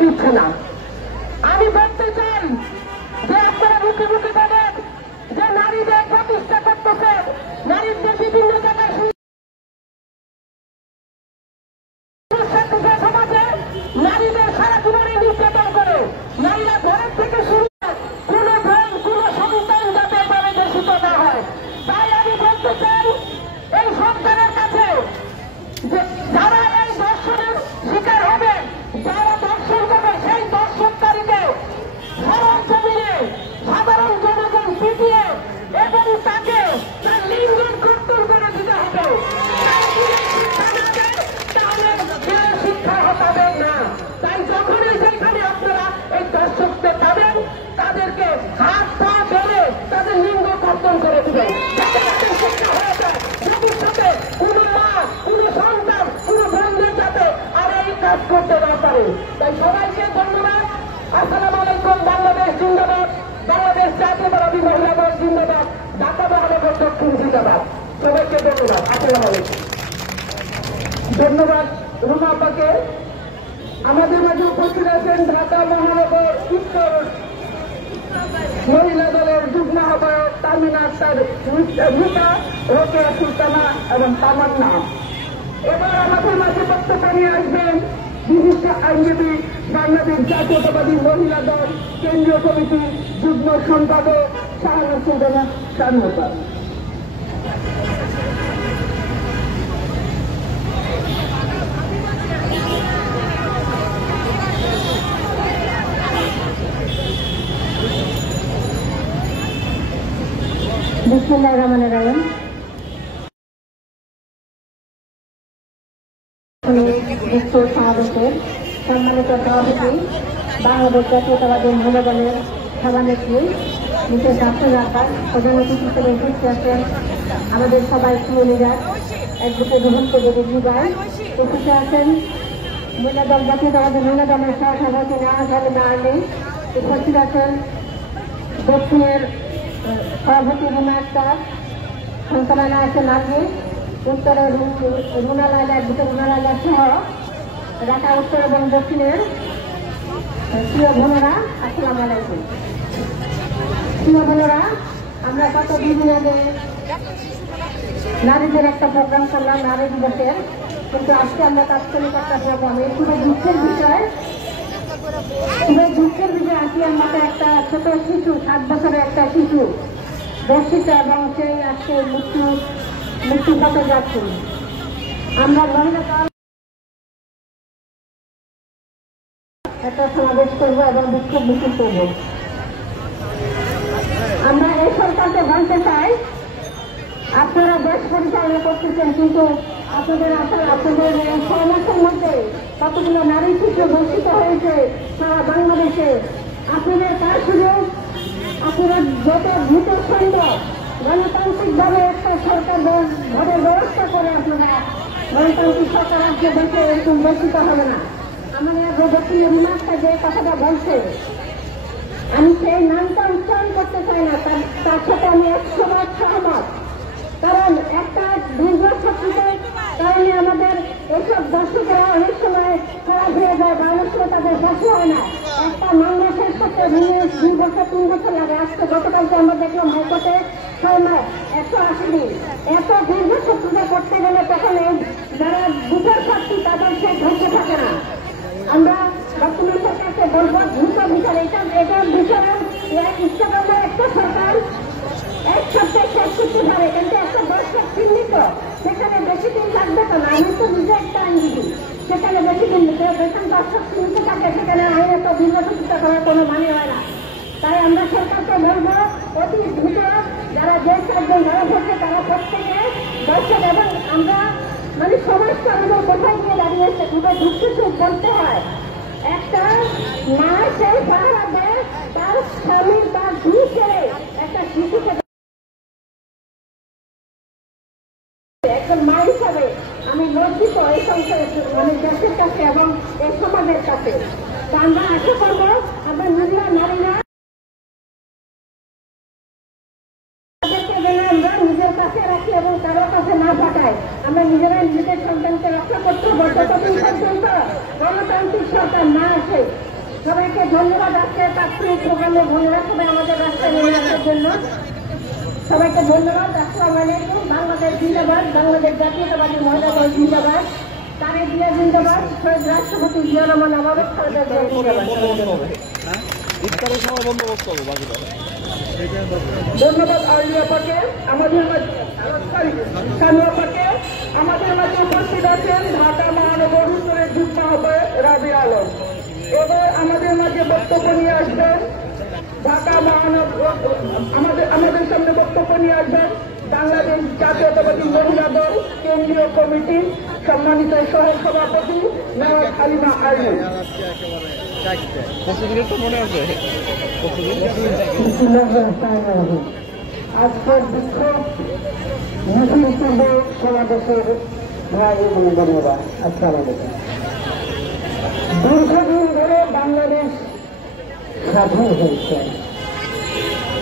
দিচ্ছে না। আমি বলতে চাই যে আপনারা মুখে মুখে বলেন যে নারীদের প্রতিষ্ঠা করতেছে, নারীদের বিভিন্ন জায়গায় সমাজে নারীদের সারা জীবনে নির্যাতন করে, নারীরা ঘরের থেকে শুরু কোনো বোন কোনো সন্তান যাতে এভাবে দূষিত না হয়। তাই আমি বলতে চাই এই সরকারের কাছে যে যারা এই ধর্ষণের শিকার হবে, যারা ধর্ষণ করবে, সেই ধর্ষণকারীকে সরল জমিনে সাধারণ জনগণ পিটিয়ে এবং তাকে তার লিঙ্গের কর্তন করে দিতে হবে। শিক্ষা হতে না। তাই যখনই যেখানে আপনারা এই দর্শকদের পাবেন তাদেরকে হাত পা ধরে তাদের লিঙ্গ কর্তন করে দিবেন। ভবিষ্যতে কোনো মা কোনো সন্তান কোনো বন্ধুর সাথে আর এই কাজ করতে না পারে। তাই সবাইকে ধন্যবাদ। আসসালামু আলাইকুম। বাংলাদেশ জিন্দাবাদ, বাংলাদেশ জাতীয়তাবাদী মহিলা দল জিন্দাবাদ, ঢাকা মহানগর দক্ষিণ জিন্দাবাদ। সবাইকে ধন্যবাদ। আসসালামু আলাইকুম। ধন্যবাদ রুমা আপাকে। আমাদের মাঝে উপস্থিত আছেন ঢাকা মহানগর উত্তর মহিলা দলের যুগ্ম আহ্বায়ক তামিনা আক্তার, রূপা, রোকেয়া সুলতানা এবং তামান্না। এবার আমাদের মাঝে বক্তব্য নিয়ে আসবেন বিশিষ্ট আইনজীবী, বাংলাদেশ জাতীয়তাবাদী মহিলা দল কেন্দ্রীয় কমিটির যুগ্ম সম্পাদক শাহানা সুলতানা শানুতা। বিসমিল্লাহির রহমানির রহিম। সমাবেশের সম্মানিত সভাপতি, বাংলাদেশ জাতীয়তাবাদী মহিলা দলের সভানেত্রী মিসেস আফরোজা আক্তার, প্রধান অতিথি হিসেবে উপস্থিত আছেন আমাদের সবাই প্রিয় লিডার অ্যাডভোকেট রুহুলকে দেবী জুবাই, উপস্থিত আছেন মহিলা দল জাতীয়তাবাদী মহিলা দলের সহসভাপতি নেওয়াজ আলী আলী, উপস্থিত আছেন দক্ষিণের সভাপতি রুমা আক্তার, সন্তানা আছেন নাজমি, উত্তরে রুনা লাইলা, অ্যাডভোকেট রুনা লাইলা সহ ঢাকা উত্তর এবং দক্ষিণের প্রিয় বোনেরা, আসসালামু আলাইকুম। প্রিয় বোনেরা, আমরা গত দুদিন আগে নারীদের একটা প্রোগ্রাম করলাম নারী দিবসের, কিন্তু আজকে আমরা তাৎক্ষণিক একটা প্রোগ্রামে খুবই দুঃখের বিষয় আসিয়ার মতো একটা ছোট শিশু, 7 বছরের একটা শিশু দর্শিত এবং সেই আজকে মৃত্যু পথে যাচ্ছে। আমরা মহিলা দল একটা সমাবেশ করবো এবং বিক্ষোভ মিছিল করবো। আমরা এই সরকারকে বলতে চাই, আপনারা দেশ পরিচালনা করতেছেন, কিন্তু আপনাদের সমস্যার মধ্যে কতগুলো নারী শিশু ধর্ষিত হয়েছে সারা বাংলাদেশে। আপনাদের কাজ সুযোগ, আপনারা যত দ্রুত সম্ভব গণতান্ত্রিকভাবে একটা সরকার ভোটের ব্যবস্থা করে আপনারা গণতান্ত্রিক সরকার আসলে দেশে এরকম ধর্ষিত হবে না। আমাদের দক্ষিণ রিমার্কটা যে কথাটা বলছে, আমি সেই নামটা উচ্চারণ করতে চাই না, তার সাথে আমি 100% সহমত। কারণ একটা দীর্ঘ শত্রুতার কারণে আমাদের এইসব দর্শকরা অনেক সময় খারাপ হয়ে যায় বা অনেক সময় তাদের বসে হয় না। একটা মামলা শেষ করতে 2 বছর 3 বছর লাগে। আজকে গতকালকে আমরা দেখলাম হাইকোর্টে 6 মাস 180 দিন। এত দীর্ঘ শত্রুতা করতে গেলে তখন যারা বিচার প্রার্থী তাদের সে ধৈর্য থাকে না। আমরা বর্তমান সরকারকে বলবো দ্রুত বিচার, এটার বিচারের ইচ্ছা করলে একটা সরকার এক সপ্তাহে শেষ করতে পারে, কিন্তু একটা দর্শক চিহ্নিত সেখানে বেশি দিন লাগবে তো না। আমি তো নিজে একটা আইনজীবী, সেখানে বেশি দিন বেতন দর্শক চিহ্নিত থাকে, সেখানে আইন এত দীর্ঘসূচিতা করার কোনো মানে হয় না। তাই আমরা সরকারকে বলবো অতি দ্রুত যারা যে 4 জন ধরা পড়ছে তারা প্রত্যেকে দর্শক, এবং আমরা মানে সমাজকে আমাদের কোথায় গিয়ে দাঁড়িয়েছে খুবই দুঃখ বলতে হয়। একটা মা সেই পাহারা দেয় তার স্বামী তার 2 ছেলে একটা শিশুকে। একজন মা হিসাবে আমি লজ্জিত এই সংসার মানে দেশের কাছে এবং এই সমাজের কাছে। আমরা আশা করবো আমরা নারীরা আমরা নিজের কাছে রাখি এবং কারোর কাছে না পাঠাই। আমরা নিজেরা নিজেদের সন্তানকে রক্ষা করতে হবে যতদিন পর্যন্ত গণতান্ত্রিক সরকার না আসে। সবাইকে ধন্যবাদ। আজকে পাত্রী প্রোগ্রামে ভূমিকা সবাই আমাদের রাস্তায় নিয়ে আসার জন্য সবাইকে ধন্যবাদ। আসসালামু আলাইকুম। বাংলাদেশ জিন্দাবাদ, বাংলাদেশ জাতীয়তাবাদী মহিলা দল জিন্দাবাদ, তারেক জিয়া জিন্দাবাদ, শহীদ রাষ্ট্রপতি জিয়া রহমান আমাদের খালেদা জিয়া জিন্দাবাদ। ধন্যবাদ আলিয়া পাকে। আমাদের সামিয়া পাকে আমাদের মাঝে উপস্থিত আছেন ঢাকা মহানগর উত্তরের যুগ্ম আহ্বায়ক রাবি আলম। এবার আমাদের মাঝে বক্তব্য নিয়ে আসবেন ঢাকা মহানগর আমাদের সামনে বক্তব্য নিয়ে আসবেন বাংলাদেশ জাতীয়তাবাদী মহিলা দল কেন্দ্রীয় কমিটির সম্মানিত সহ সভাপতি মেয়র হালিমা আলী। আজকের বিক্ষোভ মিছিল পূর্বে সমাবেশের ভাই এবং বোনেরা, আসসালামু আলাইকুম। দীর্ঘদিন ধরে বাংলাদেশ স্বাধীন হয়েছে।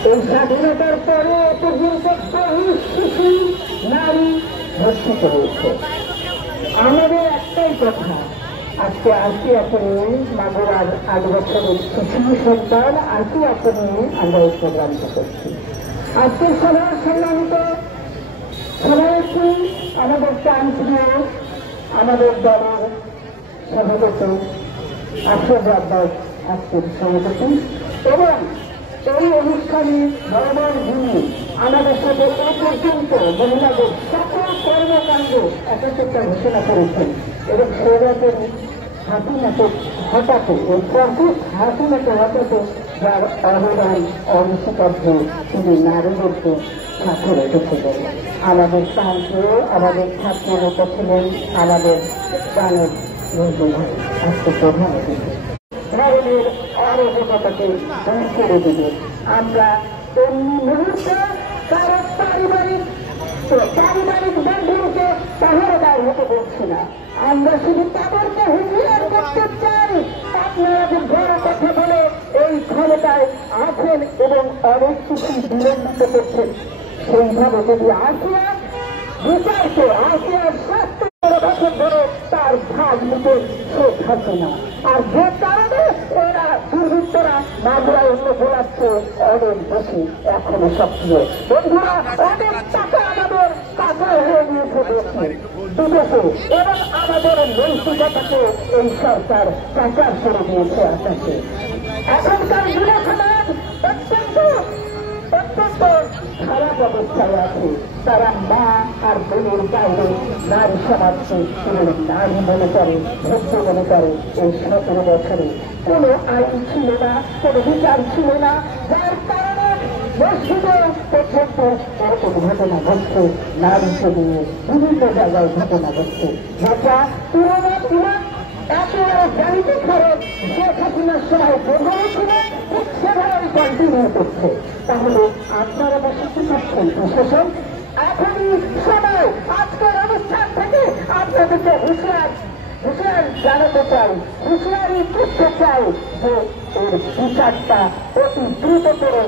এই স্বাধীনতার পরে পর্যন্ত বহু শিশু নারী ধর্ষিত হয়েছে। আমাদের একটাই কথা, আজকে 80 আসনে মাগুরার 8 বছরের শিশু সন্তান 80 আসনে আমরা এই প্রোগ্রামটা করছি। আজকে সভার সম্মানিত সভাপতি আমাদের প্রান্তীয় আমাদের দলের সভাপতি আফরোজ আব্বাস আজকের সভাপতি এবং এই অনুষ্ঠানে ভ্রমণ ভূমি আমাদের সাথে এ পর্যন্ত মহিলাদের সকল কর্মকাণ্ড একত্রিত ঘোষণা করেছেন এবং সৌরভের হাসিনাকে হঠাৎ এই প্রকৃত হাসিনাকে হঠাৎ যার অবদান অনস্বীকার্য তিনি নারীদেরকে সাথে রেখেছিলেন। আমাদের প্রান্তে আমাদের ছাত্র নেতা ছিলেন আমাদের প্রাণের আজকে প্রধান অতিথি নারীদের অরাজকতাকে দূর করে দেবে। আমরা এমনি মুহূর্তে কারো পারিবারিক বন্ধুকে পাহারাদার হতে বলছি না। আমরা শুধু তাদেরকে হুঁশিয়ার করতে চাই, আপনারা যে বড় কথা বলে এই ক্ষমতায় আছেন এবং অনেক কিছু বিলম্বিত করছেন, সেইভাবে যদি আসিয়া বিচারকে আসিয়ার স্বাস্থ্য বছর ধরে তার ভাগ নিতে সে থাকে না। আর যে কারণে এরা দুর্বৃত্তরা মামলায় অন্য ভোলাচ্ছে অনেক বেশি এখনো সক্রিয়। বন্ধুরা, অনেক টাকা আমাদের কাঁচা হয়ে গিয়েছে বিদেশে এবং আমাদের নৈতিকতাকে এই সরকার কাঁচার করে দিয়েছে আকাশে। এখনকার যুব সমাজ অত্যন্ত খারাপ অবস্থায় আছে। তারা মা আর বোনের বাইরে নারী সমাজকে কেবল নারী মনে করে, ভোগ্য মনে করে। এই 17 বছরে কোনো আইন ছিল না, কোনো বিচার ছিল না, যার কারণে মসজিদে পর্যন্ত এরকম ঘটনা ঘটছে, নারীকে নিয়ে বিভিন্ন জায়গায় ঘটনা ঘটছে, যেটা পুরোনো একেবারে গাড়িতে খরচ শেখ হাসিনার সময় প্রধান ছিল, ঠিক সেভাবে কন্টিনিউ করছে। তাহলে আপনারা বসে কি করছেন প্রশাসন? এখনই সময় আজকের অনুষ্ঠান থেকে আপনাদেরকে হুঁশিয়ার জানাতে চাই, হুঁশিয়ারি করতে চাই যে এর বিচারটা অতি দ্রুত করে।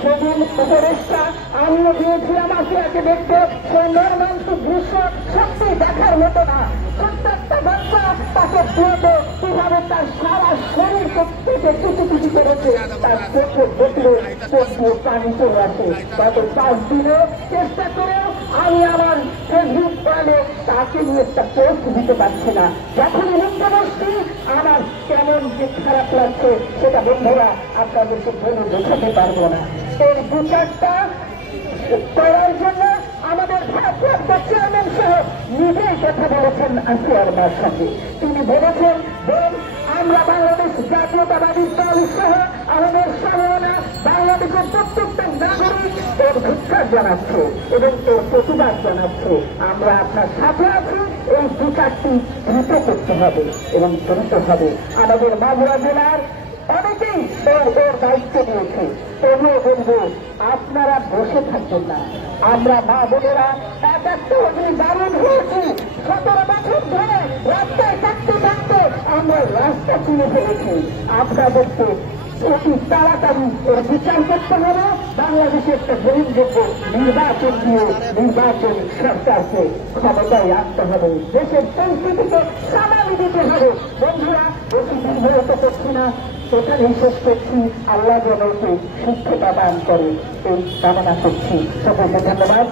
সেদিন উপদেষ্টা আমিও গিয়েছিলাম আসিয়াকে দেখতে, সেই মর্মান্তিক দৃশ্য সত্যি দেখার মতো না। প্রত্যেকটা বাচ্চা তাকে পেতে কিভাবে তার সারা শরীরকে পেটে কুচি করেছে, তার চোখে দেখলে চোখ দিয়ে পানি চলে আসে। গত 5 দিনে চেষ্টা করেও আমি আমার ফেসবুক পেলে তাকে নিয়ে একটা পোস্ট দিতে পারছি না। যখন লিখতে বসছি আমার কেমন যে খারাপ লাগছে সেটা বন্ধুরা আপনাদেরকে বলে বোঝাতে পারবো না। এই বিচারটা করার জন্য আমাদের ভারপ্রাপ্ত চেয়ারম্যান সাহেব নিজেই কথা বলেছেন আসিয়ার মার সঙ্গে। তিনি বলেছেন আমরা বাংলাদেশ জাতীয়তাবাদী দল সহ আমাদের সামনা বাংলাদেশের প্রত্যেকটা নাগরিক এর ধিক্কার জানাচ্ছে এবং এর প্রতিবাদ জানাচ্ছে। আমরা আপনার সাথে আছি, এই বিচারটি দ্রুত করতে হবে এবং দ্রুত হবে। আমাদের মাগুরা জেলার অনেকেই এর দায়িত্ব নিয়েছে। তবুও বলবো আপনারা বসে থাকবেন না। আমরা মা বোনেরা একটা দারুণ হয়েছি। 17 বছর ধরে রাস্তায় থাকতে থাকতে আমরা রাস্তা চিনে ফেলেছি। আপনাদেরকে অতি তাড়াতাড়ি এর বিচার করতে হবে বাংলাদেশে একটা গ্রহণযোগ্য নির্বাচন দিয়ে নির্বাচন সরকারকে ক্ষমতায় আনতে হবে, দেশের সংস্কৃতিকে সামাল দিতে হবে। বন্ধুরা, বেশি দীর্ঘত করছি না, সেখানেই শেষ করছি। আল্লাহ জনকে সুস্থতা দান করে এই কামনা করছি। সকলকে ধন্যবাদ।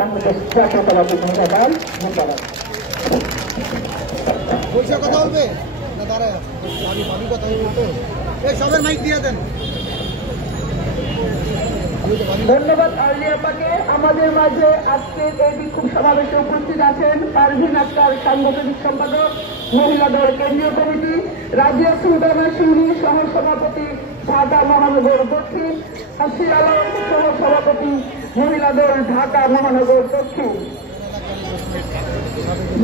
বাংলাদেশ জাতীয়তাবাদী মহিলা দল জিন্দাবাদ। কথা বলবে না, দাঁড়ায় আমি কথা বলবো। সবের মাইক দিয়ে দেন। ধন্যবাদ আলিয়াপাকে। আমাদের মাঝে আজকের এই বিক্ষোভ সমাবেশে উপস্থিত আছেন পারভিন আক্তার, সাংগঠনিক সম্পাদক মহিলা দল কেন্দ্রীয় কমিটি, রাজিয়া সুলতানা সিংহী সহ সভাপতি ঢাকা মহানগর দক্ষিণ, আসির আলম সহ সভাপতি মহিলা দল ঢাকা মহানগর দক্ষিণ,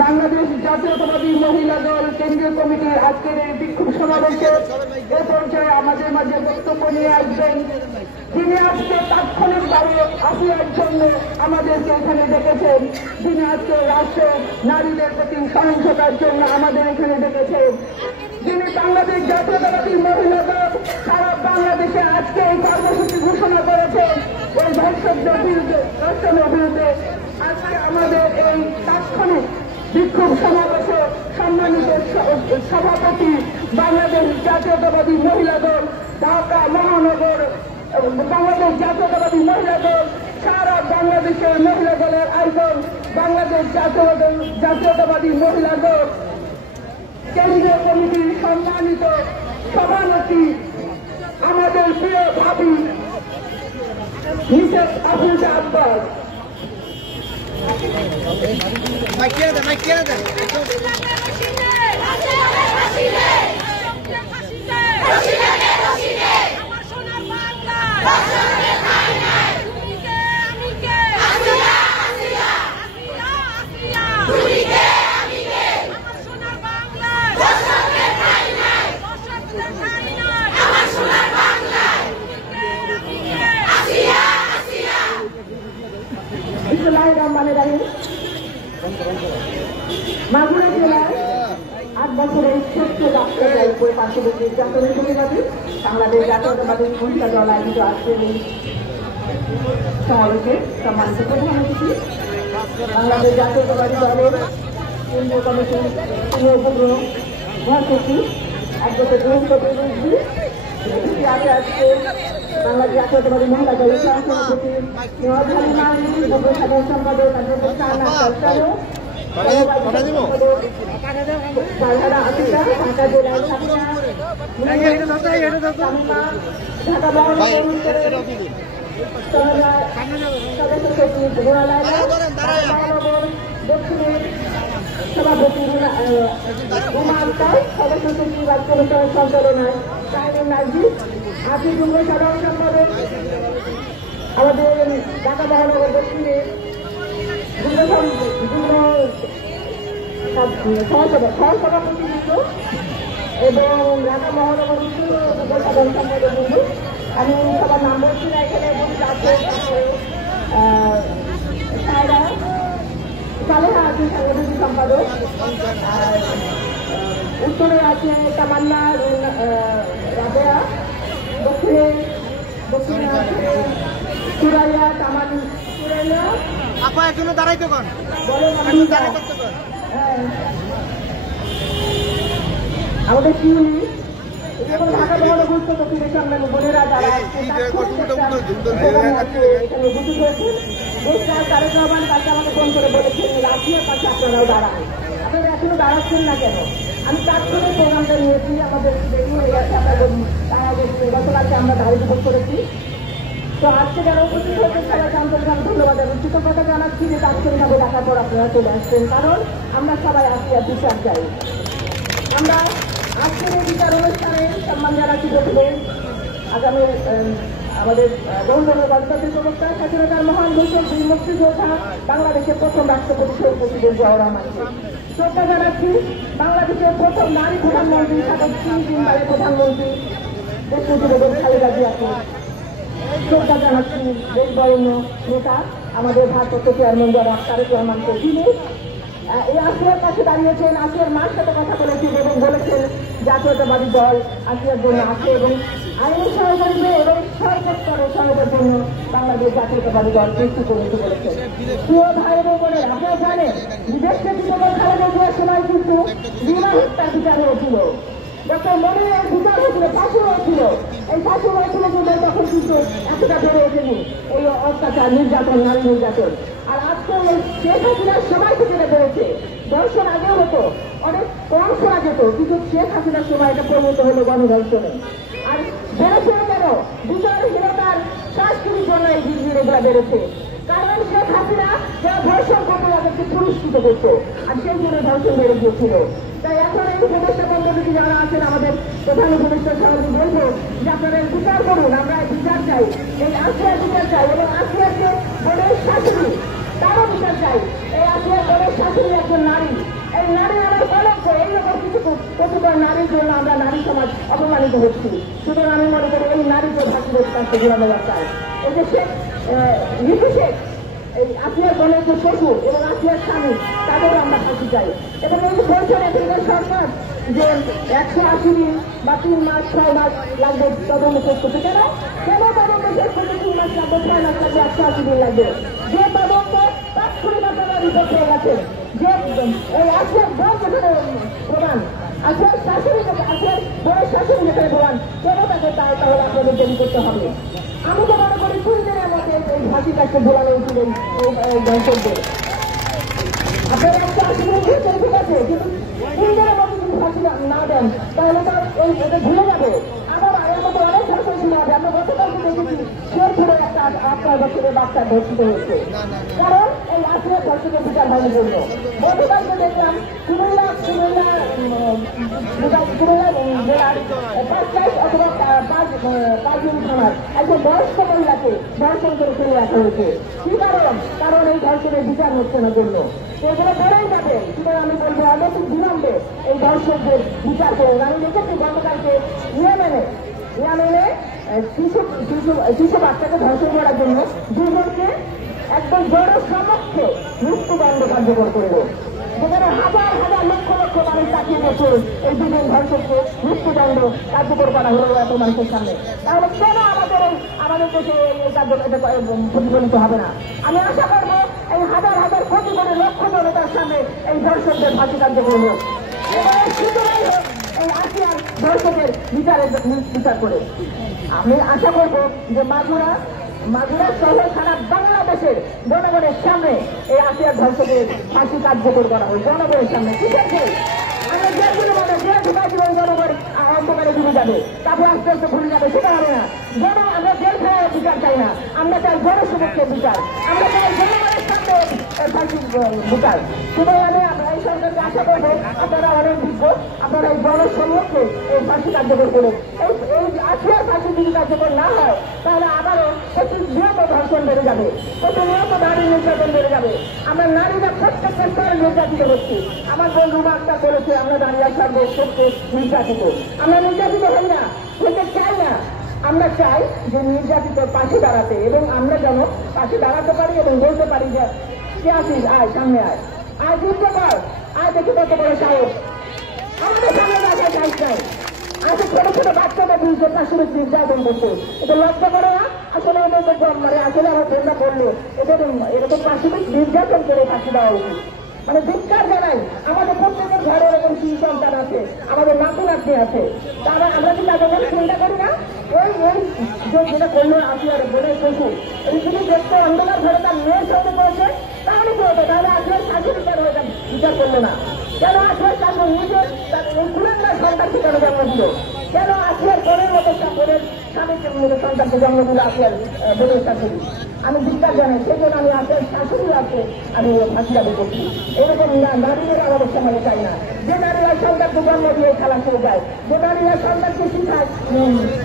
বাংলাদেশ জাতীয়তাবাদী মহিলা দল কেন্দ্রীয় কমিটির আজকের এই বিক্ষোভ সমাবেশে এ পর্যায়ে আমাদের মাঝে বক্তব্য নিয়ে আসবেন যিনি আজকে তাৎক্ষণিকভাবে আসিয়ার জন্য আমাদেরকে এখানে ডেকেছেন, যিনি আজকে রাষ্ট্রে নারীদের প্রতি সহিংসতার জন্য আমাদের এখানে ডেকেছেন, যিনি বাংলাদেশ জাতীয়তাবাদী মহিলা দল সারা বাংলাদেশে আজকে এই কর্মসূচি ঘোষণা করেছেন ওই ধর্ষকদের বিরুদ্ধে, ধর্ষণের বিরুদ্ধে। আজকে আমাদের এই তাৎক্ষণিক বিক্ষোভ সমাবেশে সম্মানিত সভাপতি বাংলাদেশ জাতীয়তাবাদী মহিলা দল ঢাকা মহানগর, বাংলাদেশ জাতীয়তাবাদী মহিলা দল সারা বাংলাদেশের মহিলা দলের আইকন, বাংলাদেশ জাতীয়তাবাদী মহিলা দল কেন্দ্রীয় কমিটির সম্মানিত সভাপতি আমাদের প্রিয় ভাবি মিসেস আফিজা আব্বাস। মাগুরা জেলায় 8 বছরের শ্রেষ্ঠ ডাক্তারের উপরে পার্শ্ববর্তী নির্যাতনের প্রতিবাদী বাংলাদেশ জাতীয়তাবাদী মহিলা দল আয়োজিত আজকের এই সমাবেশে সম্মানিত প্রধান অতিথি বাংলাদেশ জাতীয়তাবাদী দলের কেন্দ্রীয় কমিটির উপগ্রহ মহাসচিব অ্যাডভোকেট রোহিত চৌধুরী আছে আজকে বাংলাদেশ জাতীয়তাবাদী মহিলা দলের সভাপতি সাধারণ সম্পাদক ঢাকা জেলার ঢাকা সদস্য সচিব দক্ষিণের সভাপতি উমা আক্তার, সদস্য সচিব আত্মবিশ্বাস সঞ্চালনায় তাহমিদ নাজির, আশি যুগ্ম সাধারণ সম্পাদক আমাদের ঢাকা মহানগর দক্ষিণের সহসভাপতিবৃন্দ এবং ঢাকা মহানগর যুগ্ম সাধারণ সম্পাদক বৃন্দ। আমি সবার নাম বলছি না, এখানে সায়রা সালেহা আছে সাংগঠনিক সম্পাদক, উত্তরে আছে তামান্না রাবেয়া, দক্ষিণে আছে সুরাইয়া তামান সুরাইয়া দাঁড়াইতে কন বলো আমাদের শিউলি এবং ঢাকা মহানগর দক্ষিণের সামনে বোনেরা যারা এখানে উপস্থিত হয়েছেন, দেশটা তারেক রহমান কাছে আমাকে ফোন করে বলেছেন রাশিয়ার কাছে আপনারাও দাঁড়ান, আপনারা এখনো দাঁড়াচ্ছেন না কেন? আমি তাৎক্ষণিক প্রোগ্রামটা নিয়েছি, আমাদের দেরি হয়ে গেছে, গতকালকে আমরা দাঁড়িয়ে বুক করেছি। তো আজকে যারা উপস্থিত হয়েছেন সবাইকে আন্তরিকভাবে ধন্যবাদ এবং কৃতজ্ঞতা জানাচ্ছি যে তাৎক্ষণিকভাবে ডাকার পর আপনারা চলে আসছেন, কারণ আমরা সবাই আসিয়া বিচার চাই। আমরা আজকের এই বিচার অনুষ্ঠানে সম্মান জানাচ্ছি প্রথমে আগামী আমাদের গণতন্ত্র গণতান্ত্রিক প্রবক্তা স্বাধীনতার মহান ঘোষক বীর মুক্তিযোদ্ধা বাংলাদেশের প্রথম রাষ্ট্রপতি শহীদ প্রেসিডেন্ট জিয়াউর রহমানকে শ্রদ্ধা জানাচ্ছি। বাংলাদেশের প্রথম নারী প্রধানমন্ত্রী, সাবেক 3 বারের প্রধানমন্ত্রী দেশমন্ত্রী বেগম খালেদা জিয়াকে শ্রদ্ধা জানাচ্ছি। দেশ বরেণ্য নেতা আমাদের ভারপ্রাপ্ত চেয়ারম্যান জনাব তারেক রহমানকে, যিনি এই আসিয়ার পাশে দাঁড়িয়েছেন, আসিয়ার মার সাথে কথা বলেছেন এবং বলেছেন জাতীয়তাবাদী দল আসিয়ার জন্য আছে এবং আইনি সহযোগিতা এবং সরকার স্তরে সহায়তার জন্য বাংলাদেশ জাতীয়তাবাদী দল প্রস্তুত করতে বলেছে। প্রিয় ভাই এবং বোনের, আপনারা জানেন বিদেশ থেকে খালেদা জিয়ার সময় কিন্তু বিনা হত্যার বিচার হয়েছিল, ডক্টর মনিরের বিচার হয়েছিল, ফাঁসি হয়েছিল। এই ফাঁসি হয়েছিল কিন্তু তখন কিন্তু এতটা বেড়ে ওঠেনি এই অত্যাচার, নির্যাতন, নারী নির্যাতন। আর আজকে এই শেখ হাসিনার সময় থেকে এটা বেড়েছে। ধর্ষণ আগেও হতো, অনেক কম শোনা যেত, কিন্তু শেখ হাসিনার সময় এটা পরিণত হলো গণধর্ষণে। আর বেড়েছে কেন? বিচারহীনতার সংস্কৃতির জন্য এই দিন এগুলা বেড়েছে। কারণ শেখ হাসিনা যারা ধর্ষণ করতে তাদেরকে পুরস্কৃত করতো, আর সেই জন্য ধর্ষণ বেড়ে গিয়েছিল। তাই এখন এই উপদেষ্টা মন্ডলী যারা আছেন, আমাদের প্রধান উপদেষ্টা সাহেব বলবো যে আপনারা বিচার করুন, আমরা বিচার চাই, এই আসিয়ার বিচার চাই এবং আসিয়াকে বোনের শাশুড়ি তারও বিচার চাই। এই আসিয়ার বোনের শাশুড়ি একজন নারী, এই নারী আমার কলঙ্ক। এইরকম কিছু প্রতিবার নারীর জন্য আমরা নারী সমাজ অপমানিত হচ্ছি। সুতরাং আমি মনে করি এই নারীকে ফাঁসি কাছে ঘুরানো চাই। এই যে শেখ লিপি শেখ, এই আসিয়ার বোনের যে শ্বশুর এবং আসিয়ার স্বামী, তাদেরও আমরা ফাঁসি চাই। এবং এই বলছেন এখানকার সরকার যে 180 দিন বা 3 মাস 6 মাস লাগবে তদন্ত শেষ করতে। কেন তদন্ত শেষ করতে 3 মাস লাগবে, 6 মাস লাগবে, 180 দিন লাগবে? যে তদন্ত তাৎক্ষণিক আপনারা রিপোর্ট পেয়ে গেছেন, যে এই আসিয়ার বোন যেখানে প্রমাণ, আসিয়ার শাশুড়ি আসিয়ার বোনের শাশুড়ি যেখানে প্রমাণ, কেন তাকে তাহলে আপনাদের তৈরি করতে হবে? আমি তো মনে করি 3 দিনের মধ্যে এই ফাঁসি কাজকে ঢোলানো উচিত এই দর্শকদের। আপনারা 180 দিন দিয়েছেন, ঠিক আছে, কিন্তু 3 দিনের মধ্যে যদি ফাঁসি না দেন তাহলে তো এটা ভুলে যাবে। আবার এর মধ্যে অনেক ধর্ষণ ছিল। আমরা গতকালকে দেখেছি শেরপুরে একটা 8 বছরের বাচ্চা ধর্ষিত হয়েছে, কারণ এই আসিয়ার ধর্ষকের বিচার হওয়ার জন্য। গতকালকে দেখলাম কুমিল্লা জেলার 5 অথবা 5 থানার একজন বয়স্ক মহিলাকে ধর্ষণ করে ফেলে রাখা হয়েছে। কি কারণ এই ধর্ষণের বিচার হচ্ছে না জন্য। এগুলো বেড়েই যাবে। সুতরাং আমি বলবো অনেক বিলম্বে এই ধর্ষকদের বিচার করুন। আমি দেখেছি গতকালকে ইয়ামেনে শিশু বাচ্চাকে ধর্ষণ করার জন্য 2 জনকে একদম জনসমক্ষে মৃত্যুদণ্ড কার্যকর করল, যেখানে হাজার হাজার লক্ষ লক্ষ মানুষ তাকিয়ে বসে এই 2 জন ধর্ষককে মৃত্যুদণ্ড কার্যকর করা হলো এত মানুষের সামনে। তাহলে কেন আমাদের দেশে এই কার্যকর প্রতিফলিত হবে না? আমি আশা করবো এই হাজার হাজার কোটি কোটি লক্ষ জনতার সামনে এই ধর্ষকদের ফাঁসি কার্যকর হোক, এই আসিয়ার ধর্ষকের বিচার করে। আমি আশা করবো যে মাগুরা সহ সারা বাংলাদেশের জনগণের সামনে এই আসিয়ার ধর্ষকের ফাঁসি কার্যকর করা হয়, জনগণের সামনে। ঠিক আছে, আমরা যেগুলো বলে যে ঢুকাইছিল জনগণ অন্ধকারে ডুবে যাবে, তারপর আস্তে আস্তে ভুলে যাবে, সেটা হবে না। আমরা জেল খাওয়ার বিচার চাই না, আমরা চাই জনসমক্ষের বিচার, আমরা চাই জনগণের সামনে ফাঁসি বিচার। সুতরাং আমরা এই সরকারকে আশা করবো আপনারা অনেক বিজ্ঞ, আপনারা এই জনসমক্ষে এই ফাঁসি কার্যকর করুন। এই আসিয়ার ফাঁসি যদি কার্যকর না হয় তাহলে আবারও প্রতিনিয়ত ধর্ষণ বেড়ে যাবে, প্রতিনিয়ত নারী নির্যাতন বেড়ে যাবে। আমরা নারীরা প্রত্যেকটা স্তরে নির্যাতিত হচ্ছি। আমার বন্ধু মাস্টার বলেছে আমরা নারীরা সর্বক্ষেত্রে নির্যাতিত। আমরা নির্যাতিত হই না, হতে চাই না। আমরা চাই যে নির্যাতিত পাশে দাঁড়াতে, এবং আমরা যেন পাশে দাঁড়াতে পারি এবং বলতে পারি যে কে আসিস, আয় সামনে আয় যুদ্ধ কর, আয় দেখি কত বড় সাহস। আমাদের সামনে রাখার সাহস নাই। আজকে ছোট ছোট বাচ্চাদের বিরুদ্ধে পাশে নির্যাতন করছে, এটা লজ্জা করে না? আসলে ওদের মানে আসলে আমার বন্ধা করলো এরকম পাশে নির্যাতন করে ফাঁসি দেওয়া উচিত। মানে ধিক্কার জানাই। আমাদের প্রত্যেকের ঘরে এরকম শিশু সন্তান আছে, আমাদের নাতি নাতনি আছে, তারা আমরা কি তাদের মধ্যে চিন্তা করি না? যেটা করলো আসিয়ার বোনের শ্বশুর, এই যদি দেখতে অন্ধকার ঘরে তার মেয়ের সঙ্গে করেছে তাহলে কি হতো? তাহলে আসলে শাশুড়ি কেন এটা বিচার করলো না? কেন আসলে শাশুড়ি নিজে এই কুলাঙ্গার সন্তানকে কেন জন্ম দিল? কেন আসিয়ার বোনের মতো বোনের স্বামীকে মতো সন্তানকে জন্ম দিল আসিয়ার বোনের শাশুড়ি? আমি ধিক্কার জানাই। সেই জন্য আমি আসিয়ার শাশুড়ি আছে আমি ফাঁসি দাবি করছি। এরকম নারীদের আমাদের সমাজে চাই না, যে নারীরা সন্তানকে জন্ম দিয়ে খেলা শুরু যায়, যে নারীরা সন্তানকে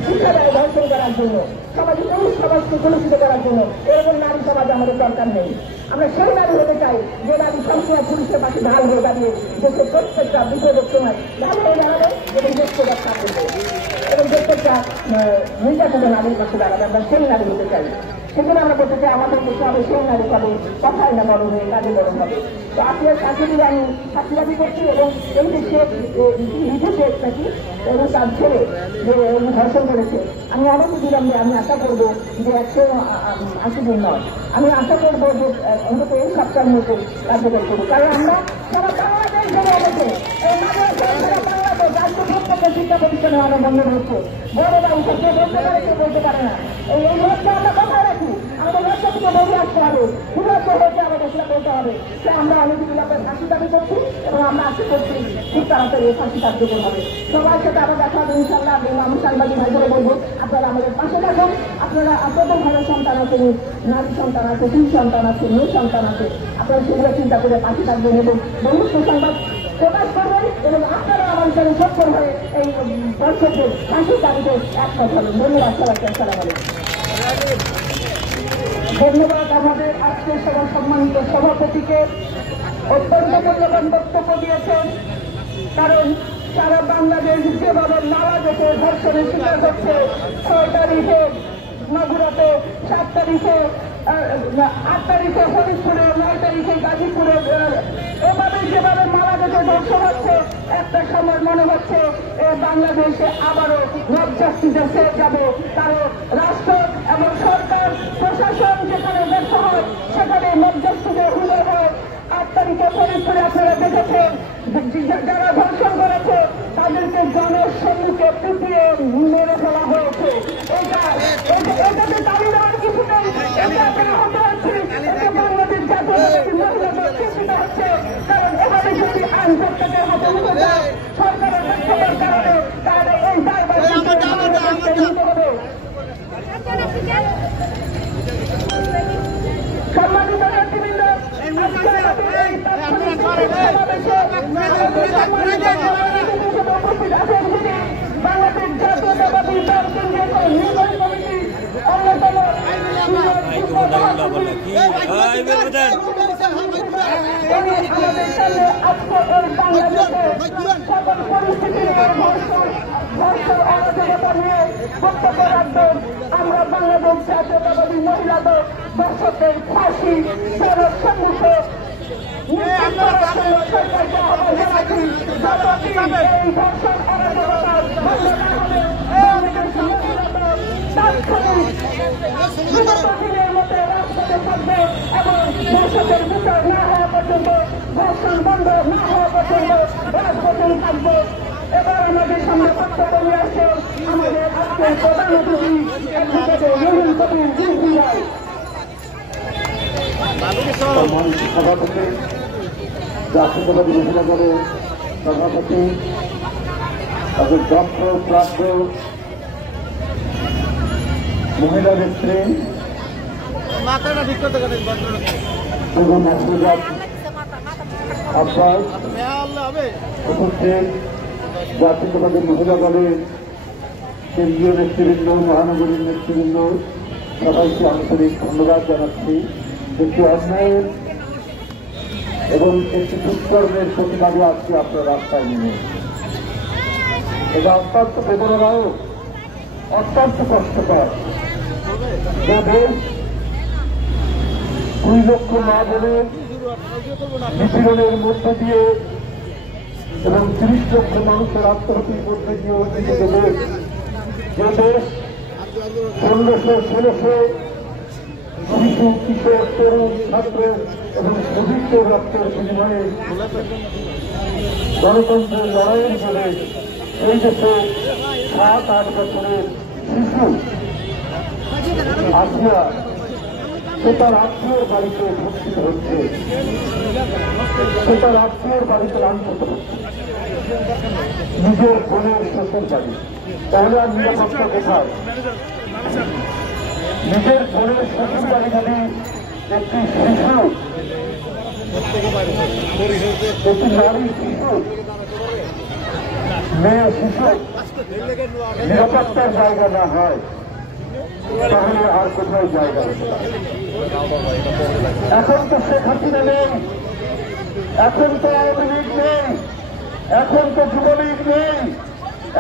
শিক্ষা দেয় ধর্ষণ করার জন্য, সমাজে পুরুষ সমাজকে কলুষিত করার জন্য। এরকম নারী সমাজ আমাদের দরকার নেই। আমরা সেই নারী হতে চাই যে নারী সবসময় পুলিশের পাশে ঢাল হয়ে দাঁড়িয়ে দেশের প্রত্যেকটা বিপদের সময় ঢাল হয়ে দাঁড়াবে এবং দেশকে রক্ষা করবে, এবং প্রত্যেকটা নির্যাতিত নারীর পাশে দাঁড়াবে। আমরা সেই নারী হতে চাই। সেখানে আমরা বলতে চাই আমাদের দেশে হবে সেই নারী হবে কথায় না বড় হয়ে কাজে বড় হবে। তো আপনার কাছে যদি আমি ফাঁসিবাদী করছি এবং এই দেশে লিখেছে নাকি এবং তার ছেলে যে ধর্ষণ করেছে, আমি অনেক দিলাম যে আমি আশা করবো যে 180 দিন নয়, আমি আশা করবো যে অন্তত এই সপ্তাহের মধ্যে কার্যকর করবো। কারণ আমরা সারা বাংলাদেশ জেনে গেছে এই সারা বাংলাদেশ রাজ্য প্রত্যেকের শিক্ষা প্রতিষ্ঠানে আমার বন্ধ হচ্ছে। বড় বাবু কেউ বলতে পারে কেউ বলতে পারে না। এই লক্ষ্যে আমরা কোথায় রাখি? আমাদের লক্ষ্য থেকে বেরিয়ে আসতে হবে, সুরক্ষা হয়েছে আমাদের সেটা বলতে হবে। সে আমরা অনেকগুলোকে ফাঁসি দাবি করছি এবং আমরা আশা করছি ঠিক তাড়াতাড়ি এই ফাঁসি কার্যকর হবে। সবার সাথে আবার দেখা হবে ইনশাল্লাহ। আমি সাংবাদিক ভাইদের বলবো আপনারা আমাদের পাশে থাকুন। আপনারা আপনাদের ঘরের সন্তান আছে, নারী সন্তান আছে, তিন সন্তান আছে, মেয়ে সন্তান আছে, আপনারা সেগুলো চিন্তা করে পাশে থাকবেন এবং বন্ধুত্ব সংবাদ প্রকাশ করবেন এবং আপনারা আমার জন্য সক্ষম হয়ে এই দর্শকদের ফাঁসির দাবিতে একমত হবেন। ধন্যবাদ সবাইকে। আসসালামু আলাইকুম। ধন্যবাদ আমাদের আজকের সভা সম্মানিত সভাপতিকে, অত্যন্ত মূল্যবান বক্তব্য দিয়েছেন। কারণ সারা বাংলাদেশ যেভাবে মারা গেছে, ধর্ষণের শিকার হচ্ছে, 6 তারিখে মাগুরাতে, 7 তারিখে, 8 তারিখে ফরিদপুরে, 9 তারিখে গাজীপুরে, এভাবে যেভাবে মারা গেছে, ধর্ষণ হচ্ছে, একটা সময় মনে হচ্ছে বাংলাদেশে আবারও নবজাস্তিতে ফের যাবে। কারণ রাষ্ট্র এবং সরকার প্রশাসন যেখানে ব্যর্থ হয় সেখানে নবজাস্তিতে উদয় হয়। 8 তারিখে ফরিদপুরে আপনারা দেখেছেন যারা ধর্ষণ করেছে তাদেরকে জনসম্মুখে পিটিয়ে মেরে ফেলা হয়েছে। এটাতে দাবি দেওয়ার কিছু নেই, এটা আপনারা হতে হচ্ছে, এটা বাংলাদেশ জাতীয়তাবাদী মহিলাদের চিন্তিত হচ্ছে। কারণ এভাবে যদি আইন প্রত্যেকের হাতে উঠে যায় সরকারের ব্যর্থতার কারণে, তাহলে এই দায়ভার নিতে হবে। সম্মানিত নেতৃবৃন্দ, আজকে আমাদের এই সমাবেশে উপস্থিত আছেন যিনি বাংলাদেশ জাতীয়তাবাদী দল কেন্দ্রীয় নির্বাহী কমিটির অন্যতম আমাদের সামনে আজকে এই বাংলাদেশে সকল পরিস্থিতি নিয়ে ধর্ষণ অরাজকতা নিয়ে বক্তব্য রাখবেন। আমরা বাংলাদেশ জাতীয়তাবাদী মহিলা দল দর্শকদের ফাঁসি ফেরত সম্মুখে সরকারকে আহ্বান জানাচ্ছি, যতদিন এই ধর্ষণ অরাজকতা বন্ধ না হবে বাংলাদেশ মহিলা দল তাৎক্ষণিক বিগত দিনের মতো রাজপথে থাকবে এবং দর্শকের বিচার না হওয়া পর্যন্ত, ধর্ষণ বন্ধ না হওয়া পর্যন্ত রাজপথেই থাকবে। এবার আমাদের সামনে বক্তব্য নিয়ে আসছে আমাদের আজকের প্রধান অতিথি অ্যাডভোকেট রুহুল কবির রিজভী রায়। সম্মানিত সভাপতি, জাতীয়তাবাদী মহিলা দলের সভাপতি, তাদের দক্ষ প্রাপ্ত মহিলা নেত্রী এবং মাসুজাত আব্বাস, উপস্থিত জাতীয়তাবাদী মহিলা দলের কেন্দ্রীয় নেতৃবৃন্দ, মহানগরীর নেতৃবৃন্দ, সবাইকে আন্তরিক ধন্যবাদ জানাচ্ছি। একটি অন্যায়ের এবং একটি দুষ্কর্মের প্রতিবাদে আজকে আপনার রাস্তায় নেমে, এটা অত্যন্ত বেদনাদায়ক, অত্যন্ত কষ্টকর। যে দেশ 2 লক্ষ মা বোনের নিপীড়নের মধ্যে দিয়ে এবং 30 লক্ষ মানুষের আত্মহত্যার মধ্যে দিয়ে অতিষ্ঠিত দেশ, যে দেশ 1500-1600 শিশু, কিশোর, তরুণ, ছাত্র এবং পবিত্র রক্তের বিনিময়ে গণতন্ত্রের লড়াইয়ের ফলে এই দেশে 7-8 বছরের শিশু আসিয়া সে তার আত্মীয়র বাড়িতে ভর্তি হচ্ছে, সে তার আত্মীয়র বাড়িতে লাঞ্ছিত হচ্ছে, নিজের বোনের শ্বশুর বাড়ি। তাহলে আর নিরাপত্তা কোথায়? নিজের বোনের শ্বশুর বাড়ি যদি একটি শিশু, একটি নারী শিশু, মেয়ে শিশু নিরাপত্তার জায়গা না হয়, তাহলে আর কোথায় জায়গা? এখন তো শেখ হাসিনা নেই, এখন তো আওয়ামী লীগ নেই, এখন তো যুবলীগ নেই,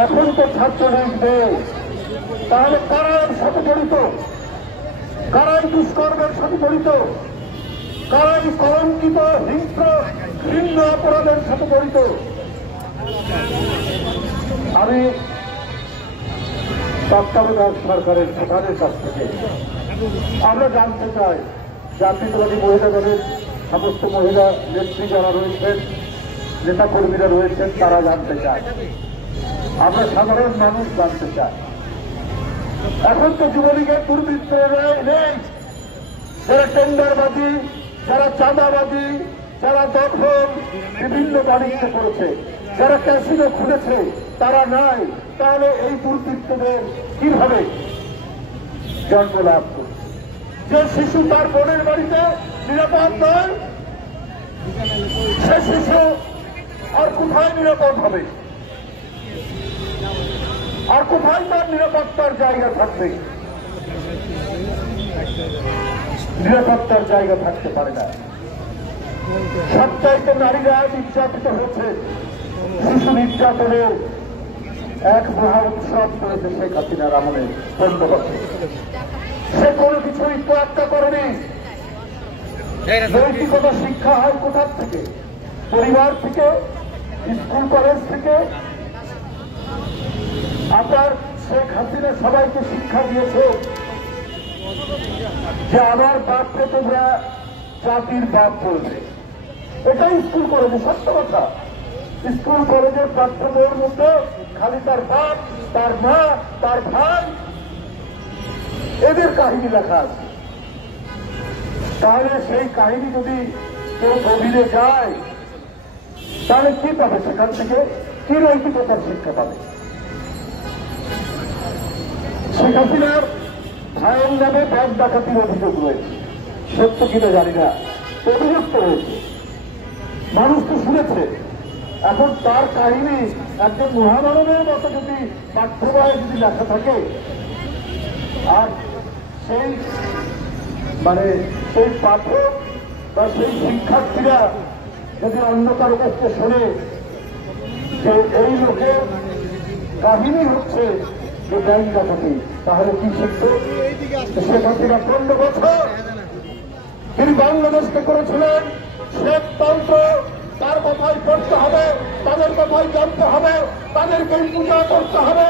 এখন তো ছাত্রলীগ নেই, তাহলে কারা এর সাথে জড়িত? কারাই দুষ্কর্মের সাথে জড়িত, কারাই কলঙ্কিত হিংস্র ঘৃণ্য অপরাধের সাথে জড়িত। আমি তত্ত্বাবধায়ক সরকারের প্রধানের কাছ থেকে আমরা জানতে চাই, জাতীয়তাবাদী মহিলা দলের সমস্ত মহিলা নেত্রী যারা রয়েছেন, নেতাকর্মীরা রয়েছেন, তারা জানতে চায়, আমরা সাধারণ মানুষ জানতে চাই। এখন তো যুবলীগের দুর্বৃত্তরা নেই, যারা টেন্ডারবাজি, যারা চাঁদাবাজি, যারা দখল বিভিন্ন বাণিজ্য করেছে, যারা ক্যাসিনো খুলেছে, তারা নাই। তাহলে এই দুর্বৃত্তদের কিভাবে জন্ম লাভ করবে? যে শিশু তার বোনের বাড়িতে নিরাপদ নয়, সে শিশু আর কোথায় নিরাপদ হবে? আর কোথায় তার নিরাপত্তার জায়গা থাকবে? নিরাপত্তার জায়গা থাকতে পারে না। সবচাইতে নারীরা নির্যাতিত হয়েছে। শিশু নির্যাতনের এক মহা উৎসব করেছে শেখ হাসিনার আমলে 15 বছর। সে কোনো কিছুই তোয়াক্কা করেনি। নৈতিকতা শিক্ষা হয় কোথার থেকে? পরিবার থেকে, স্কুল কলেজ থেকে। আপনার শেখ হাসিনা সবাইকে শিক্ষা দিয়েছে যে আমার বাপকে তোমরা জাতির বাপ বলবে। এটাই স্কুল কলেজে সত্য কথা। স্কুল কলেজের পাঠ্যবইয়ের মধ্যে খালি তার বাপ, তার মা, তার ভাই, এদের কাহিনী লেখা আছে। তাহলে সেই কাহিনী যদি কেউ গভীরে যায়, তাহলে কি পাবে সেখান থেকে? কি নৈতিকতার শিক্ষা পাবে? শেখ হাসিনার ভাইয়ের নামে ব্যাংক ডাকাতির অভিযোগ রয়েছে, সত্য কিনা জানি না, অভিযোগ তো রয়েছে, মানুষ তো শুনেছে। এখন তার কাহিনী একজন মহামানবের মতো যদি পাঠ্যবয়ে যদি লেখা থাকে, আর সেই সেই পাঠক বা সেই শিক্ষার্থীরা যদি অন্য কারো কাছে শোনে যে এই লোকের কাহিনী হচ্ছে যে ব্যাংক ডাকাতি, তাহলে কি শিখত? শেখ হাসিনা 15 বছর তিনি বাংলাদেশকে করেছিলেন শ্বেততন্ত্র। তার কথাই পড়তে হবে, তাদের কথাই জানতে হবে, তাদেরকেই পূজা করতে হবে।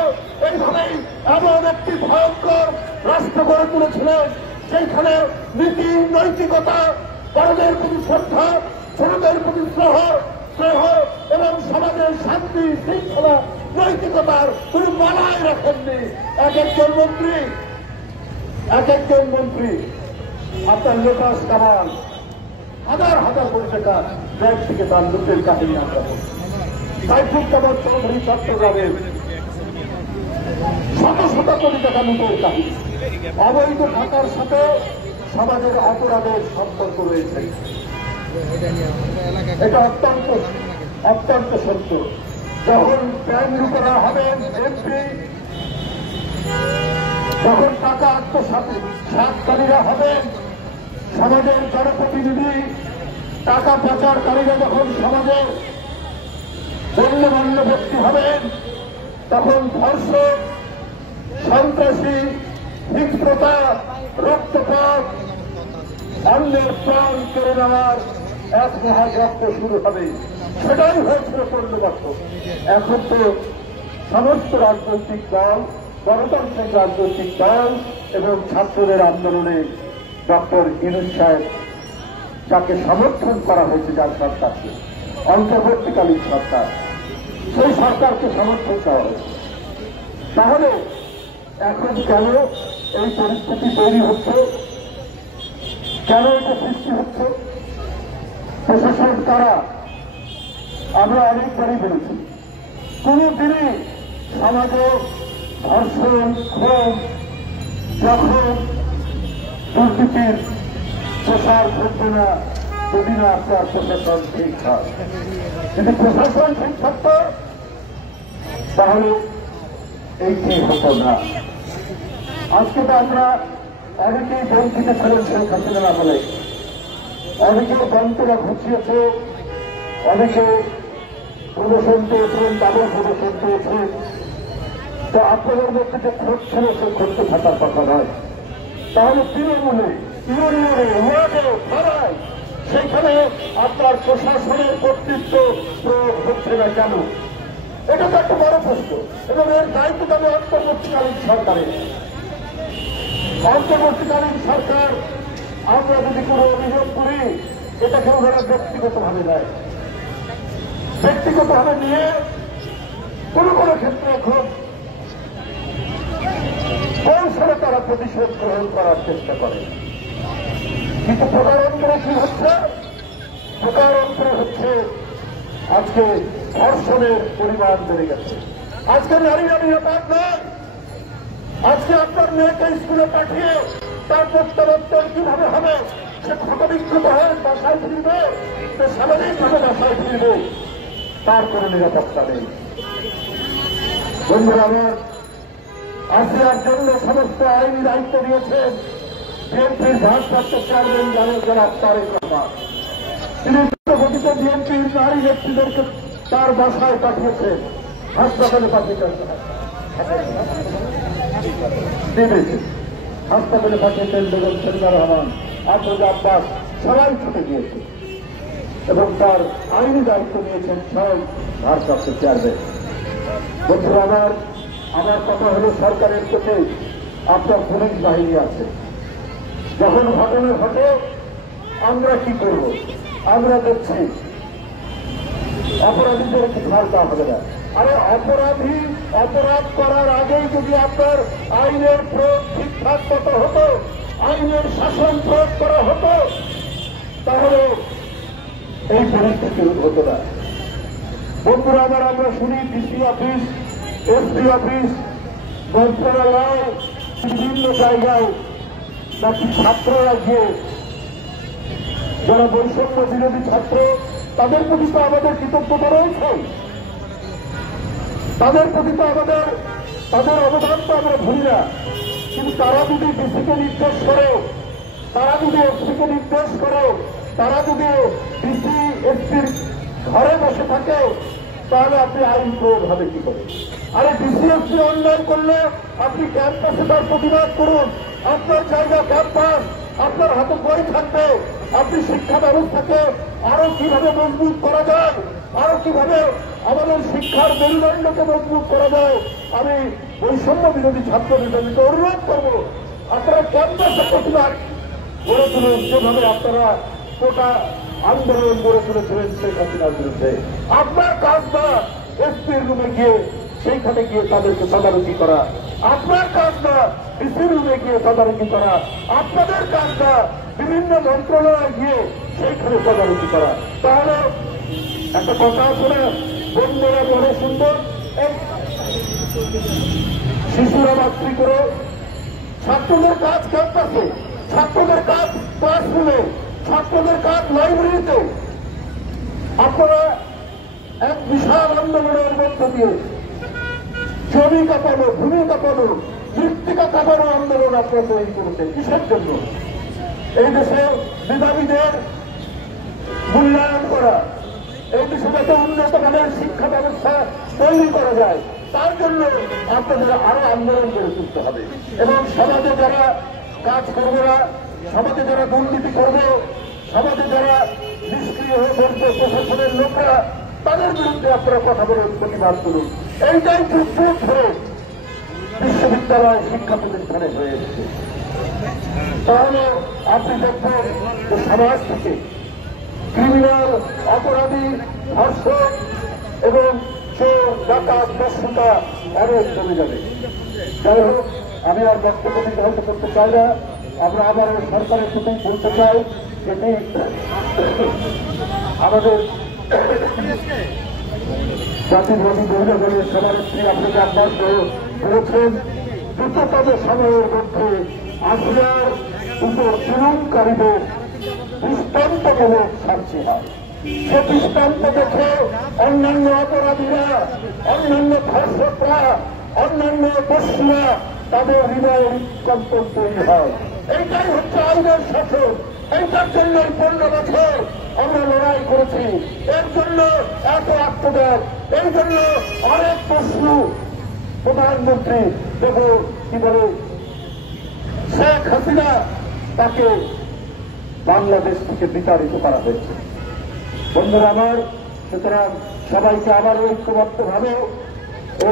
এইভাবেই এমন একটি ভয়ঙ্কর রাষ্ট্র গড়ে তুলেছিলেন যেখানে নীতি, নৈতিকতা, বড়দের প্রতি শ্রদ্ধা, ছোটদের প্রতি স্নেহ এবং সমাজের শান্তি শৃঙ্খলা নৈতিকতার কোন মানায় রাখেননি। এক একজন মন্ত্রী আপনার লোটাস কামাল হাজার হাজার কোটি টাকা ব্যাংক থেকে তার লুটের কাহিনী আমরা সাইফুল কামাল চৌধুরী চট্টগ্রামের শত শত কোটি টাকা লুটের কাহিনী। অবৈধ থাকার সাথে সমাজের অপরাধের সম্পর্ক রয়েছে, এটা অত্যন্ত সত্য। যখন ব্যাংক লুটেরা হবেন এমপি, যখন টাকা আত্মসাৎকারীরা হবেন সমাজের জনপ্রতিনিধি, টাকা পাচারকারীরা যখন সমাজের গণ্যমান্য ব্যক্তি হবেন, তখন ধর্ষক, সন্ত্রাসী, হিংস্রতা, রক্তপাত, অন্যের প্রাণ কেড়ে নেওয়ার এক মহাযজ্ঞ শুরু হবে। সেটাই হয়েছিল 15 বছর। এখন তো সমস্ত রাজনৈতিক দল, গণতান্ত্রিক রাজনৈতিক দল এবং ছাত্রদের আন্দোলনে ডক্টর ইউনূস সাহেব যাকে সমর্থন করা হয়েছে, যার সরকারকে, অন্তর্বর্তীকালীন সরকার, সেই সরকারকে সমর্থন করা হয়েছে। তাহলে এখন কেন এই পরিস্থিতি তৈরি হচ্ছে? কেন এটা সৃষ্টি হচ্ছে? প্রশাসন কারা? আমরা অনেকবারই বলেছি, কোনদিনই সমাজে ধর্ষণ, খুন, যখন দুর্নীতির প্রসার ঘটবে না যদি না আপনার প্রশাসন ঠিক হয়। যদি প্রশাসন ঠিক থাকত তাহলে এইটি হতো না। আজকে তো আমরা অনেকেই বঞ্চিত ছিলেন শেখ হাসিনার আমলে, অনেকে বঞ্চনা ঘুষিয়েছে, অনেকে প্রদর্শন পেয়েছেন, তাদের প্রদর্শন পেয়েছেন। তো আপনাদের মধ্যে যে ক্ষোভ ছিল সে ক্ষোভ থাকার কথা নয়। তাহলে তৃণমূলে ইউনিয়নে ওয়ার্ডে থানায় সেখানে আপনার প্রশাসনের কর্তৃত্ব প্রয়োগ হচ্ছে না কেন? এটা তো একটা বড় প্রশ্ন। এবং এর দায়িত্ব তবে অন্তর্বর্তীকালীন সরকারের। অন্তর্বর্তীকালীন সরকার আমরা যদি কোনো অভিযোগ করি এটাকে ওনারা ব্যক্তিগতভাবে নেয়, ব্যক্তিগতভাবে নিয়ে কোনো কোনো ক্ষেত্রে খুব কৌশলে তারা প্রতিশোধ গ্রহণ করার চেষ্টা করে। কিন্তু প্রকারান্তরে কি হচ্ছে? প্রকারান্তরে হচ্ছে আজকে ধর্ষণের পরিমাণ বেড়ে গেছে। আজকে নারীরা নিরাপদ নয়। আজকে আপনার মেয়েকে স্কুলে পাঠিয়ে তার প্রত্যাবর্তন কিভাবে হবে? সে ক্ষতবিক্ষত হয়ে বাসায় ফিরবে, সে স্বাভাবিকভাবে বাসায় ফিরবে, তার কোনো নিরাপত্তা নেই। বন্ধুরা আমার, আসিয়ার জন্য সমস্ত আইনি দায়িত্ব নিয়েছেন বিএনপির ভারপ্রাপ্ত চেয়ারম্যান জনাব তারেক রহমান। তিনি দ্রুতগতিতে বিএনপির নারী নেত্রীদেরকে তার বাসায় পাঠিয়েছেন, হাসপাতালে পাঠিয়েছেন, হাসপাতালে পাঠিয়েছেন বেগম শরীফা রহমান, আফরোজা আব্বাস, সবাই ছুটে গিয়েছে এবং তার আইনি দায়িত্ব নিয়েছেন স্বয়ং ভারপ্রাপ্ত চেয়ারম্যান। বন্ধুরা আমার কথা হল সরকারের কাছে আপনার পুলিশ বাহিনী আছে। যখন ঘটনা ঘটে আমরা কি করব? আমরা দেখছি অপরাধীদেরকে ছাড় দেওয়া হবে না। আরে অপরাধ করার আগেই যদি আপনার আইনের প্রয়োগ ঠিকঠাক মতো হতো, আইনের শাসন প্রয়োগ করা হতো, তাহলে এই পরিস্থিতি হতো না। বন্ধুরা আমরা শুনি ডিসি অফিস, এসপি অফিস, মন্ত্রণালয়, বিভিন্ন জায়গায় নাকি ছাত্ররা গিয়ে যারা বৈষম্য বিরোধী ছাত্র তাদের প্রতি তো আমাদের কৃতজ্ঞতা রয়েছে, তাদের প্রতি তো তাদের অবদান তো আমরা ভুলি না। কিন্তু তারা যদি ডিসিকে নির্দেশ করে, তারা যদি এসপিকে নির্দেশ করে, তারা যদি ডিসি এসপির ঘরে বসে থাকে, তাহলে আপনি আইন প্রয়োগ হবে কি করে? আরে ডিসি এসপি অনলাইন করলে আপনি ক্যাম্পাসে তার প্রতিবাদ করুন। আপনার জায়গা ক্যাম্পাস, আপনার হাতে বই থাকবে। আপনি শিক্ষা ব্যবস্থাকে আরো কিভাবে মজবুত করা যায়, আরো কিভাবে আমাদের শিক্ষার মেরুদণ্ডকে মজবুত করা যায়, আমি বৈষম্য বিরোধী ছাত্র নেতাদেরকে অনুরোধ করব, আপনারা ক্যাম্পাসে প্রতিবাদ গড়ে তুলুন, যেভাবে আপনারা কোটা আন্দোলন গড়ে তুলেছিলেন শেখ হাসিনার বিরুদ্ধে। আপনার কাজ না এসপির রুমে গিয়ে সেইখানে গিয়ে তাদেরকে তদারকি করা, আপনার কাজ না ডিসির রুমে গিয়ে তদারকি করা, আপনাদের কাজ না বিভিন্ন মন্ত্রণালয়ে গিয়ে সেইখানে তদারকি করা। তাহলে একটা কথা আছে না, বন্ধুরা বড় সুন্দর, শিশুরা মাতৃ করে, ছাত্রদের কাজ ক্যাম্পাসে, ছাত্রদের কাজ ক্লাসরুমে, ছাত্রদের কাজ লাইব্রেরিতে। আপনারা এক বিশাল আন্দোলনের মধ্য দিয়ে জমি কাঁপানো, ভূমি কাঁপানো, মৃত্তিকা কাঁপানো আন্দোলন আপনারা তৈরি করেছেন। কিসের জন্য? এই দেশে মেধাবীদের মূল্যায়ন করা, এই দেশে যাতে উন্নত মানের শিক্ষা ব্যবস্থা তৈরি করা যায়, তার জন্য আপনাদের আরো আন্দোলন গড়ে তুলতে হবে। এবং সমাজে যারা কাজ করবে না, সমাজে যারা দুর্নীতি করবে, সমাজে যারা নিষ্ক্রিয় হয়ে বলবে প্রশাসনের লোকরা, তাদের বিরুদ্ধে আপনারা কথা বলুন, প্রতিবাদ করুন। এইটাই যুগ যুগ ধরে বিশ্ববিদ্যালয় শিক্ষা প্রতিষ্ঠানে হয়ে এসেছে। তাহলে আপনি দেখবেন যে সমাজ থেকে ক্রিমিনাল, অপরাধী, ধর্ষক এবং চোর, ডাকাত, দস্যুতা অনেক কমে যাবে। যাই হোক, আমি আর বক্তব্য নির্ধারিত করতে চাই না। আমরা আবার সরকারের সাথে বলতে চাই, যেটি আমাদের জাতীয়বাদী মহিলা দলের সভানেত্রী আপনাকে আহ্বান করেছেন, দ্রুততম সময়ের মধ্যে আসিয়ার উপর জুলুমকারীদের দৃষ্টান্তমূলক শাস্তি হয়। সে দৃষ্টান্ত দেখে অন্যান্য অপরাধীরা, অন্যান্য ধর্ষকরা, অন্যান্য দস্যুরা তাদের হৃদয়ের কম্পন তৈরি হয়। এইটাই হচ্ছে আইনের শাসন। এইটার জন্য 15 বছর আমরা লড়াই করেছি। এর জন্য এত আত্মত্যাগ, এই জন্য অনেক প্রশ্ন প্রধানমন্ত্রী দেব কি বলে শেখ হাসিনা তাকে বাংলাদেশ থেকে বিতাড়িত করা হয়েছে। বন্ধুরা আমার, সুতরাং সবাইকে আবার ঐক্যবদ্ধভাবে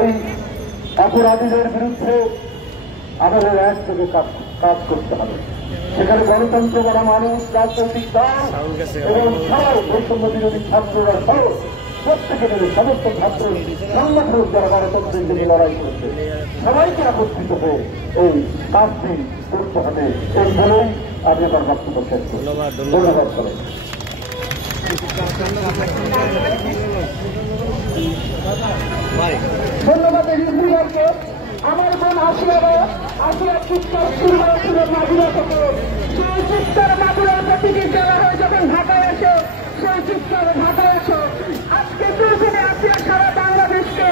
এই অপরাধীদের বিরুদ্ধে আমাদের একযোগে কাজ করতে হবে। সেখানে গণতন্ত্র বড় মানুষ, রাজনৈতিক দল এবং সবাই বৈষম্য বিরোধী ছাত্ররা সহ প্রত্যেকে মিলে সমস্ত ছাত্র সংগঠন যারা গণতন্ত্রের দিকে লড়াই করছে সবাইকে একত্রিত হয়ে এই কাজটি করতে হবে। এই বলেই আমি আমার বক্তব্য শেষ করি। ধন্যবাদ করেন। ধন্যবাদ রিজভিভাইকে। আমার বোন আসিয়া চিৎকার শুরু হয়েছিল মাগুরা থেকে। সেই চিৎকার মাগুরার প্রতিটি জেলা হয়ে যখন ঢাকায় আসে, সেই চিৎকার ঢাকায় আসে। আজকে দুজনে আসিয়া সারা বাংলাদেশকে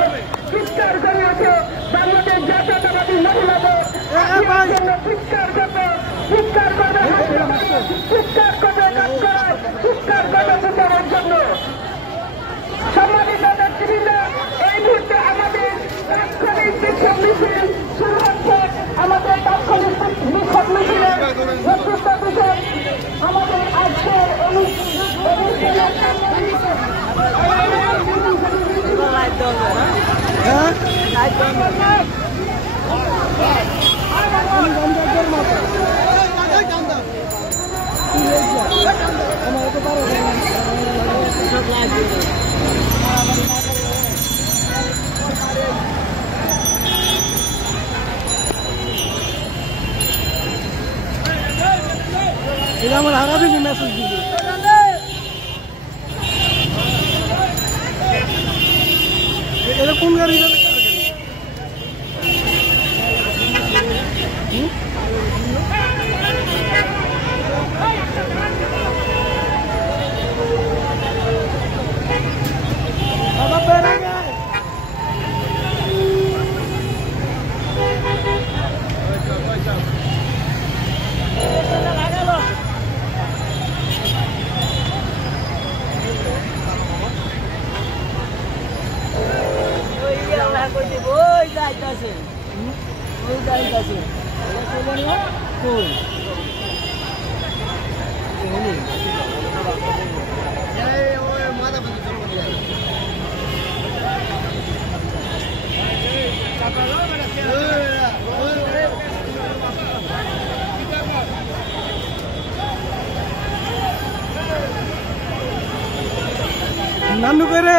চিৎকার করিয়েছে। বাংলাদেশ জাতীয়তাবাদী মহিলাদের আসিয়ার জন্য চিৎকার করবে, চিৎকার করবে, চিৎকার করবে কাজ করার, চিৎকার করবে বিচারের জন্য। সম্মানিত নেতৃবৃন্দ, এই মুহূর্তে আমাদের তাৎক্ষণিক বিক্ষোভ মিছিল শুরু হচ্ছে। আমাদের তাৎক্ষণিক বিক্ষোভ মিছিলের নেতৃত্ব দিচ্ছেন আমাদের আজকের এটা আমার আগামী মেসেজ দিবে। এটা কোন গাড়ি নানু করে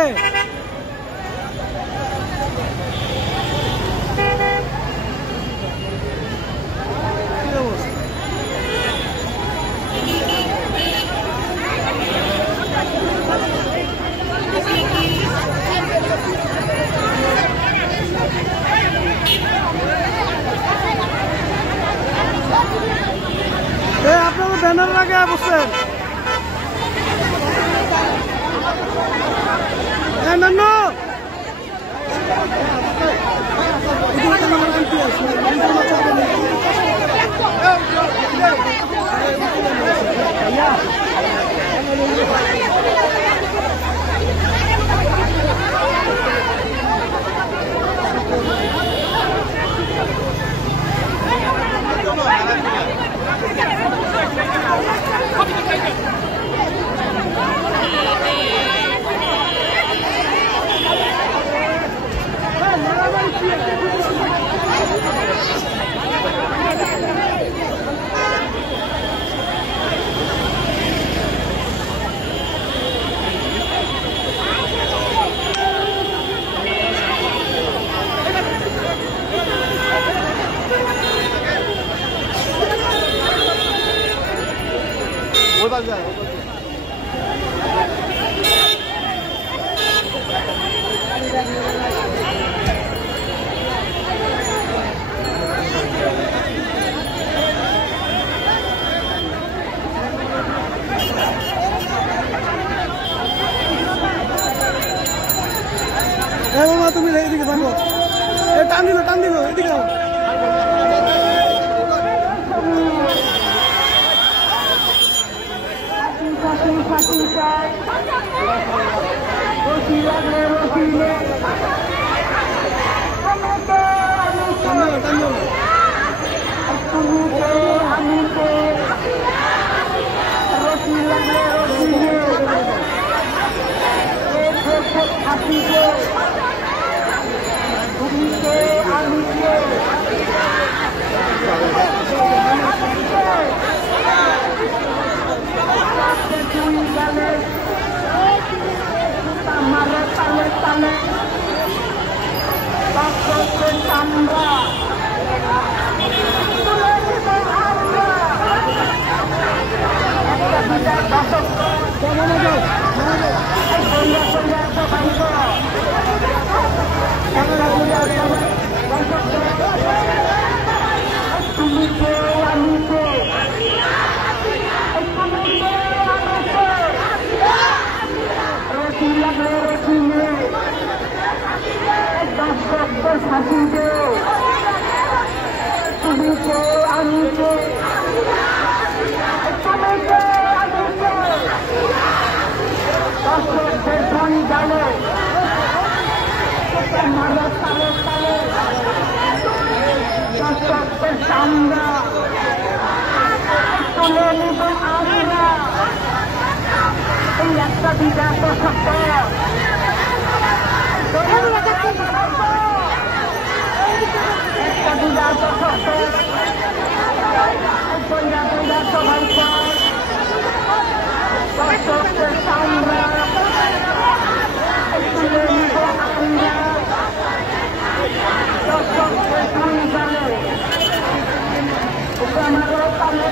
আপনারা ব্যানার লাগায় বসছেন। নানু তুমি এদিকে থাকো। টান দিল এদিকে টান দর্শকদের ধ্বনি জানে দর্শকদের সামনে তুলে নিব আমরা এই একটা বিরাট সত্য একটা বিরাট সত্য সবাই দর্শকদের সামনে তুলে নিব আমরা দর্শকদের ধ্বনি জানে আমারও সামনে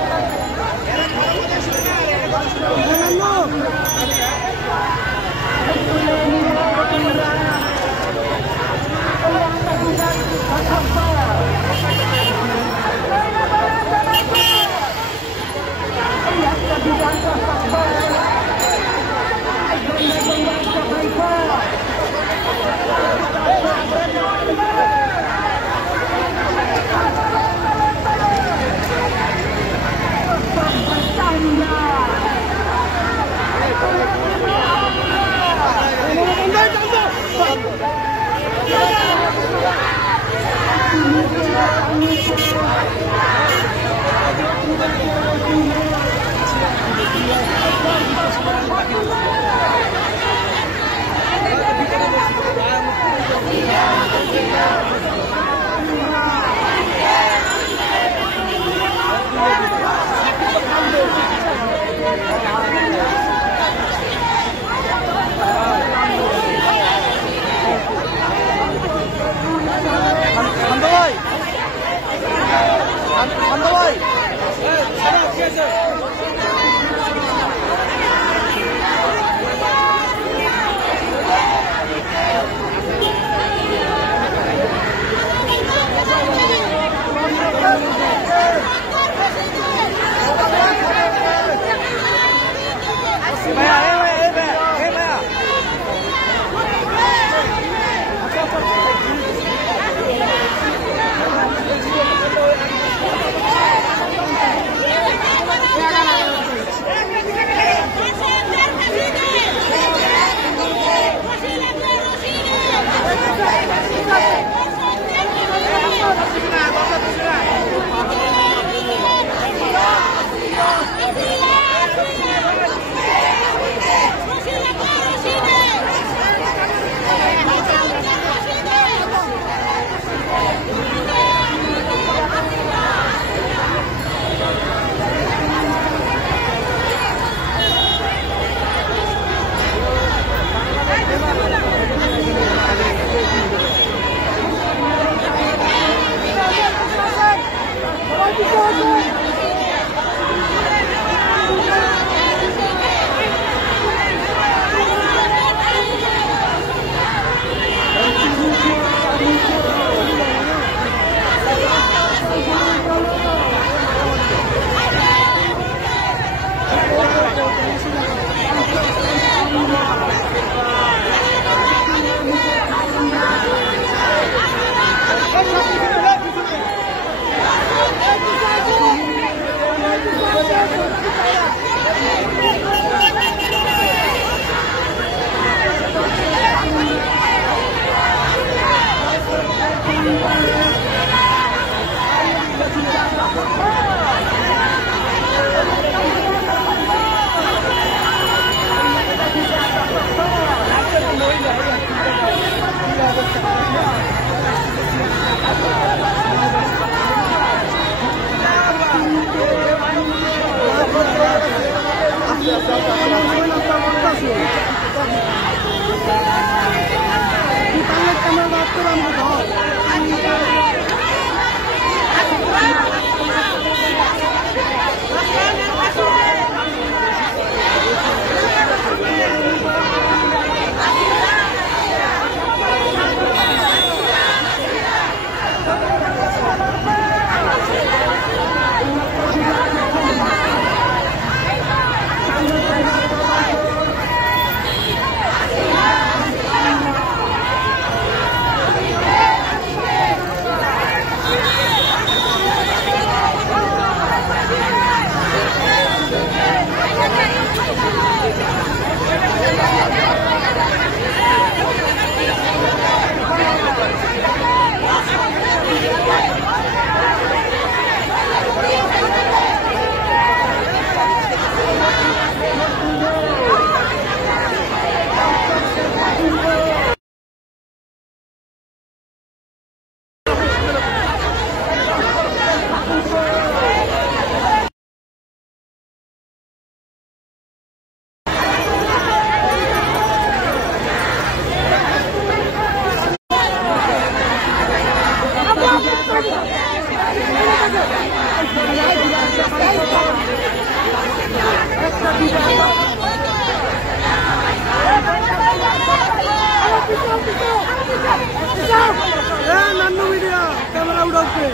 নান্নু মিডিয়া ক্যামেরা উঠাচ্ছে